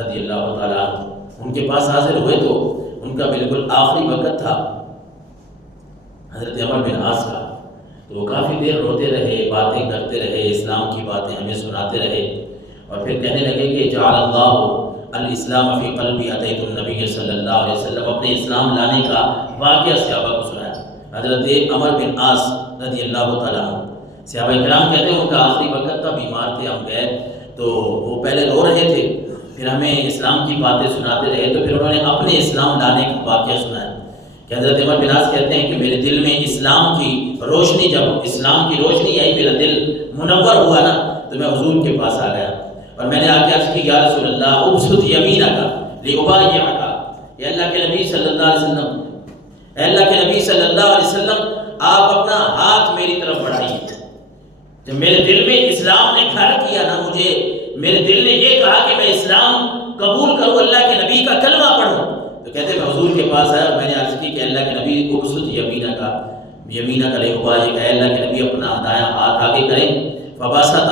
رضی اللہ تعالیٰ ان کے پاس حاضر ہوئے تو ان کا بالکل آخری وقت تھا حضرت عمر بن عاص کا، تو وہ کافی دیر روتے رہے، باتیں کرتے رہے، اسلام کی باتیں ہمیں سناتے رہے، اور پھر کہنے لگے کہ جعل اللہ الاسلام فی قلبی اتیت النبی صلی اللہ علیہ وسلم، اپنے اسلام لانے کا واقعہ صحابہ کو سنایا۔ حضرت عمر بن عاص رضی اللہ تعالیٰ عنہ، صحابہ کرام کہتے ہیں ان کا آخری وقت تھا، بیمار تھے، ہم گئے تو وہ پہلے رو رہے تھے، پھر ہمیں اسلام کی باتیں سناتے رہے، تو پھر انہوں نے اپنے اسلام لانے کا واقعہ سنایا کہ حضرت عمر بن عاص کہتے ہیں کہ میرے دل میں اسلام کی روشنی، جب اسلام کی روشنی آئی میرا دل منور ہوا نا، تو میں حضور کے پاس آ گیا اور میں نے آ کے عرض کی یا رسول اللہ ابسط یمینک لابایعک، اے اللہ کے نبی صلی اللہ علیہ وسلم، اے اللہ کے نبی صلی اللہ علیہ وسلم آپ اپنا ہاتھ میری طرف بڑھائیے۔ جب میرے دل میں اسلام نے گھر کیا نا، مجھے میرے دل نے یہ کہا کہ میں اسلام قبول کروں، اللہ کے نبی کا کلمہ پڑھوں، تو کہتے میں حضور کے پاس آیا اور میں نے عرض کی کہ اللہ کے نبی ابسط یمینک لابایعک، اے اللہ کے نبی اپنا دایاں ہاتھ آگے کریں، فبسط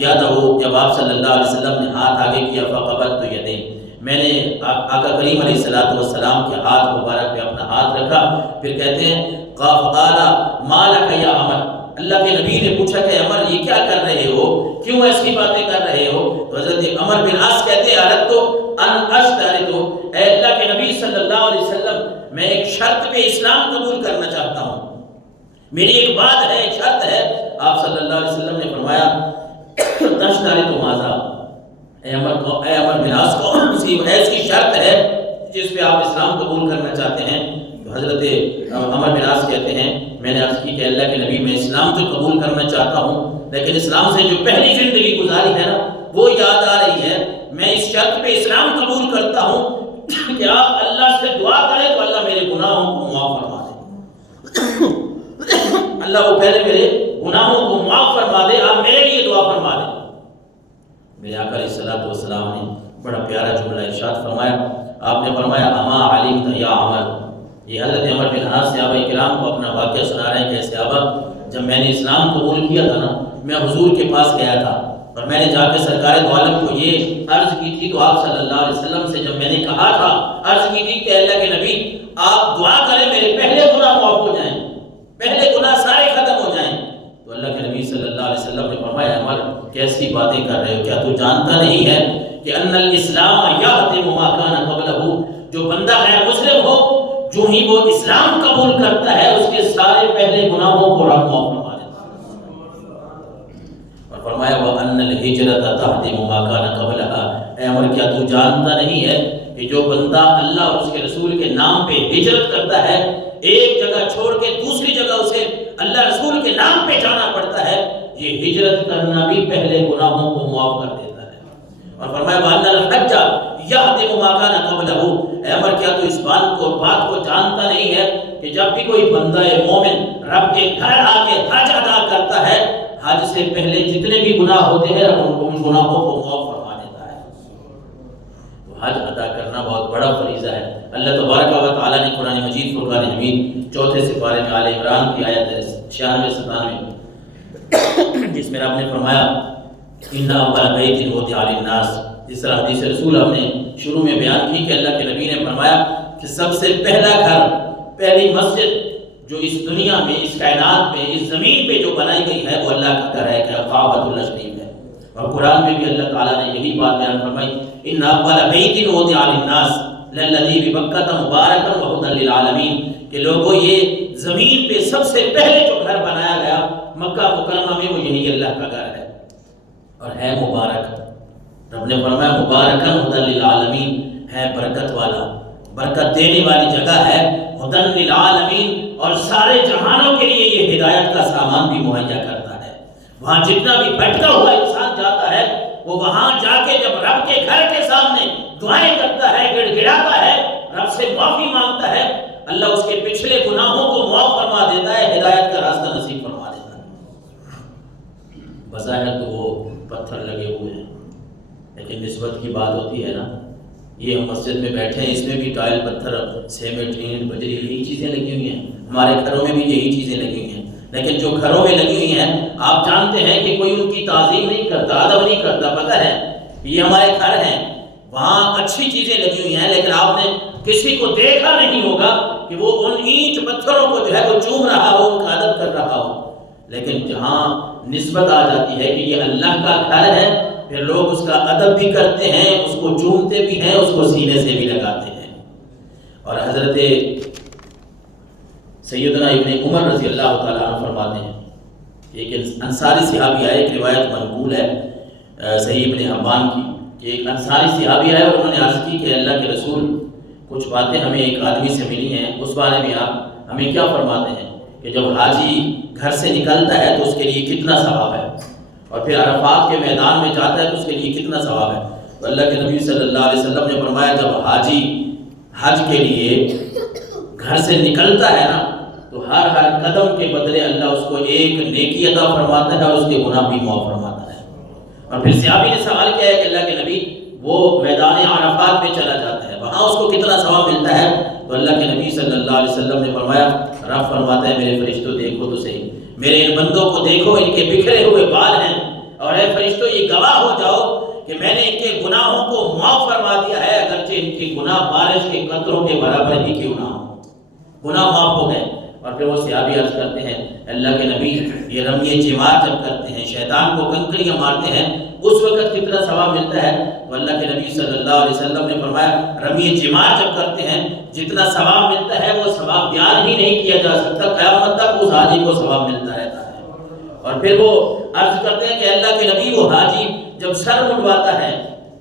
یدہ، جب آپ صلی اللہ علیہ وسلم نے ہاتھ آگے کیا، فقبضت یدیہ، میں نے آقا کریم علیہ السلام کے ہاتھ مبارک پہ اپنا ہاتھ رکھا۔ پھر کہتے ہیں فقال ما لک یا عمر، اللہ کے نبی نے پوچھا کہ عمر یہ کیا کر رہے ہو، کیوں ایسی باتیں کر رہے ہو؟ تو حضرت عمر بن عاص کہتے ہیں اردت ان اشترط، اے اللہ کے نبی صلی اللہ علیہ وسلم میں ایک شرط پہ اسلام قبول کرنا چاہتا ہوں، میری ایک بات ہے، ایک شرط ہے۔ آپ صلی اللہ علیہ وسلم نے فرمایا تشترط ماذا، اے عمر بن عاص کو ایسی شرط ہے جس پہ آپ اسلام قبول کرنا چاہتے ہیں؟ تو حضرت عمر بن عاص کہتے ہیں میں نے عرض کی کہ اللہ کے نبی میں اسلام تو قبول کرنا چاہتا ہوں، لیکن اسلام سے جو پہلی زندگی گزاری ہے نا وہ یاد آ رہی ہے، میں اس شرط پہ اسلام قبول کرتا ہوں کہ آپ اللہ سے دعا کریں تو اللہ میرے گناہوں کو معاف فرما دے، اللہ وہ پہلے میرے گناہوں کو معاف فرما دے، آپ میرے لیے دعا فرما دیں۔ میرے آقا علیہ الصلوۃ والسلام نے بڑا پیارا جملہ ارشاد فرمایا، آپ نے فرمایا اما علمت یا عمر، یہ حضرت عمر بن عاص صحابہ کرام کو اپنا واقعہ سنا رہے ہیں کہ صحابہ جب میں نے اسلام قبول کیا تھا نا، میں حضور کے پاس گیا تھا اور میں نے جا کے سرکار دو عالم کو یہ عرض کی تھی، تو آپ صلی اللہ علیہ وسلم سے جب میں نے کہا تھا، عرض کی تھی کہ اللہ کے نبی آپ دعا کریں میرے پہلے گناہ معاف ہو جائیں، پہلے گناہ سارے ختم ہو جائیں، تو اللہ کے نبی صلی اللہ علیہ وسلم نے فرمایا عمر کیسی باتیں کر رہے ہو، کیا تو جانتا نہیں ہے کہ ان الاسلام یہدم ما کان قبلہ، جو بندہ ہے مسلم ہو جو ہی وہ اسلام قبول کرتا ہے اس کے سارے پہلے گناہوں کو رب معاف فرما دیتا ہے، اور فرمایا وَأَنَّ الْهِجْرَةَ تَهْدِمُ مَا كَانَ قَبْلَهَا، اے عمر کیا تو جانتا نہیں ہے کہ جو بندہ اللہ اور اس کے رسول کے نام پہ ہجرت کرتا ہے، ایک جگہ چھوڑ کے دوسری جگہ اسے اللہ رسول کے نام پہ جانا پڑتا ہے، یہ ہجرت کرنا بھی پہلے گناہوں کو معاف کر دیتا ہے، اور فرمایا وَأَنَّ الْحَجَّ یہدم ما کان قبلہ، اے عمر کیا تو اس بات کو جانتا نہیں ہے کہ جب بھی کوئی بندہ مومن رب کے گھر آ کے حج ادا کرتا ہے، حج سے پہلے جتنے بھی گناہ ہوتے ہیں ان گناہوں کو معاف فرما دیتا ہے۔ تو حج ادا کرنا بہت بڑا فریضہ ہے۔ اللہ تبارک و تعالیٰ نے قرآن مجید فرقان حمید 4 سپارے میں آل عمران کی آیت 96-97 جس میں رب نے فرمایا ان اول بیت وضع للناس، جس طرح حدیث رسول ہم نے شروع میں بیان کی کہ اللہ کے نبی نے فرمایا کہ سب سے پہلا گھر، پہلی مسجد جو اس دنیا میں، اس کائنات میں، اس زمین پہ جو بنائی گئی ہے وہ اللہ کا گھر ہے، کہ کعبۃ اللہ شریف ہے، اور قرآن میں بھی اللہ تعالیٰ نے یہی بات بیان فرمائی ان اول بیت وضع للناس للذی ببکۃ مبارکا وہدی للعالمین، کہ لوگوں یہ زمین پہ سب سے پہلے جو گھر بنایا گیا مکہ مکرمہ میں وہ یہی اللہ کا گھر ہے اور ہے مبارک۔ رب نے فرمایا مبارکن ہدی للعالمین، ہے برکت والا، برکت دینے والی جگہ ہے، ہدی للعالمین، اور سارے جہانوں کے لیے یہ ہدایت کا سامان بھی مہیا کرتا ہے۔ وہاں جتنا بھی بھٹکا ہوا انسان جاتا ہے وہ وہاں جا کے جب رب کے گھر کے سامنے دعائیں کرتا ہے، گڑ گڑاتا ہے، رب سے معافی مانگتا ہے، اللہ اس کے پچھلے گناہوں کو معاف فرما دیتا ہے، ہدایت کا راستہ نصیب فرما دیتا ہے۔ بظاہر تو وہ پتھر لگے ہوئے ہیں، لیکن نسبت کی بات ہوتی ہے نا، یہ ہم مسجد میں بیٹھے ہیں، اس میں بھی ٹائل، پتھر، سیمنٹ، اینٹ، بجری، یہی چیزیں لگی ہوئی ہیں، ہمارے گھروں میں بھی یہی چیزیں لگی ہوئی ہیں، لیکن جو گھروں میں لگی ہوئی ہیں آپ جانتے ہیں کہ کوئی ان کی تعظیم نہیں کرتا، ادب نہیں کرتا، پتہ ہے یہ ہمارے گھر ہیں، وہاں اچھی چیزیں لگی ہوئی ہیں، لیکن آپ نے کسی کو دیکھا نہیں ہوگا کہ وہ ان اینٹ پتھروں کو جو ہے وہ چوم رہا ہو، ان کا ادب کر رہا ہو۔ لیکن جہاں نسبت آ جاتی ہے کہ یہ اللہ کا گھر ہے، پھر لوگ اس کا ادب بھی کرتے ہیں، اس کو چومتے بھی ہیں، اس کو سینے سے بھی لگاتے ہیں۔ اور حضرت سیدنا ابن عمر رضی اللہ تعالیٰ عنہ فرماتے ہیں، ایک انصاری صحابی آئے، ایک روایت منقول ہے صحیح ابن حبان کی، کہ ایک انصاری صحابی آئے اور انہوں نے عرض کی کہ اللہ کے رسول، کچھ باتیں ہمیں ایک آدمی سے ملی ہیں، اس بارے میں آپ ہمیں کیا فرماتے ہیں کہ جب حاجی گھر سے نکلتا ہے تو اس کے لیے کتنا ثواب ہے، اور پھر عرفات کے میدان میں جاتا ہے تو اس کے لیے کتنا ثواب ہے؟ تو اللہ کے نبی صلی اللہ علیہ وسلم نے فرمایا، جب حاجی حج کے لیے گھر سے نکلتا ہے نا، تو ہر قدم کے بدلے اللہ اس کو ایک نیکی عطا فرماتا ہے اور اس کے گناہ بھی معاف فرماتا ہے۔ اور پھر صحابی نے سوال کیا ہے کہ اللہ کے نبی، وہ میدان عرفات میں چلا جاتا ہے، وہاں اس کو کتنا ثواب ملتا ہے؟ تو اللہ کے نبی صلی اللہ علیہ وسلم نے فرمایا، رب فرماتا ہے، میرے فرشتوں دیکھو تو صحیح، میرے ان بندوں کو دیکھو، ان کے بکھرے ہوئے بال ہیں، اور اے فرشتوں یہ گواہ ہو جاؤ کہ میں نے ان کے گناہوں کو معاف فرما دیا ہے، اگرچہ ان کے گناہ بارش کے قطروں کے برابر ہی کیوں نہ ہو، گناہ معاف ہو گئے۔ اور پھر وہ صحابی عرض کرتے ہیں، اللہ کے نبی یہ رمی جمار جب کرتے ہیں، شیطان کو کنکریاں مارتے ہیں، اس وقت کتنا ثواب ملتا ہے؟ تو اللہ کے نبی صلی اللہ علیہ وسلم نے فرمایا، رمی جمار جب کرتے ہیں جتنا ثواب ملتا ہے وہ ثواب بیان ہی نہیں کیا جا سکتا، قیامت تک اس حاجی کو ثواب ملتا رہتا ہے۔ اور پھر وہ عرض کرتے ہیں کہ اللہ کے نبی، وہ حاجی جب سر منڈواتا ہے،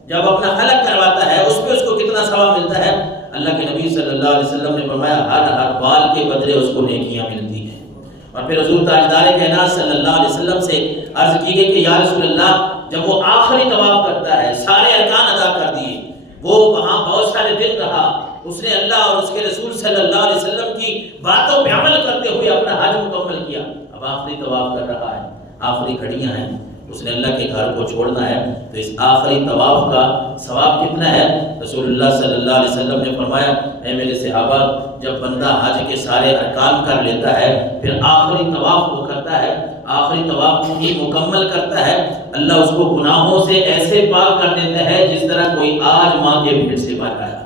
جب اپنا حلق کرواتا ہے، اس پہ اس کو کتنا ثواب ملتا ہے؟ اللہ کے نبی صلی اللہ علیہ وسلم نے فرمایا، ہر بال کے بدلے اس کو نیکیاں ملتی ہیں۔ اور پھر حضور تاجدار کائنات صلی اللہ علیہ وسلم سے عرض کی گئی کہ یا رسول اللہ، جب وہ آخری طواف کرتا ہے، سارے ارکان ادا کر دیے، وہ وہاں بہت سارے دن رہا، اس نے اللہ اور اس کے رسول صلی اللہ علیہ وسلم کی باتوں پہ عمل کرتے ہوئے اپنا حج مکمل کیا، اب آخری طواف کر رہا ہے، آخری گھڑیاں ہیں، اس نے اللہ کے گھر کو چھوڑنا ہے، تو اس آخری طواف کا ثواب کتنا ہے؟ رسول اللہ صلی اللہ علیہ وسلم نے فرمایا، اے میرے صحابہ، جب بندہ حج کے سارے ارکان کر لیتا ہے، پھر آخری طواف کو کرتا ہے، آخری طواف کو ہی مکمل کرتا ہے، اللہ اس کو گناہوں سے ایسے پاک کر دیتا ہے جس طرح کوئی آج ماں کے پیٹ سے پاک آیا۔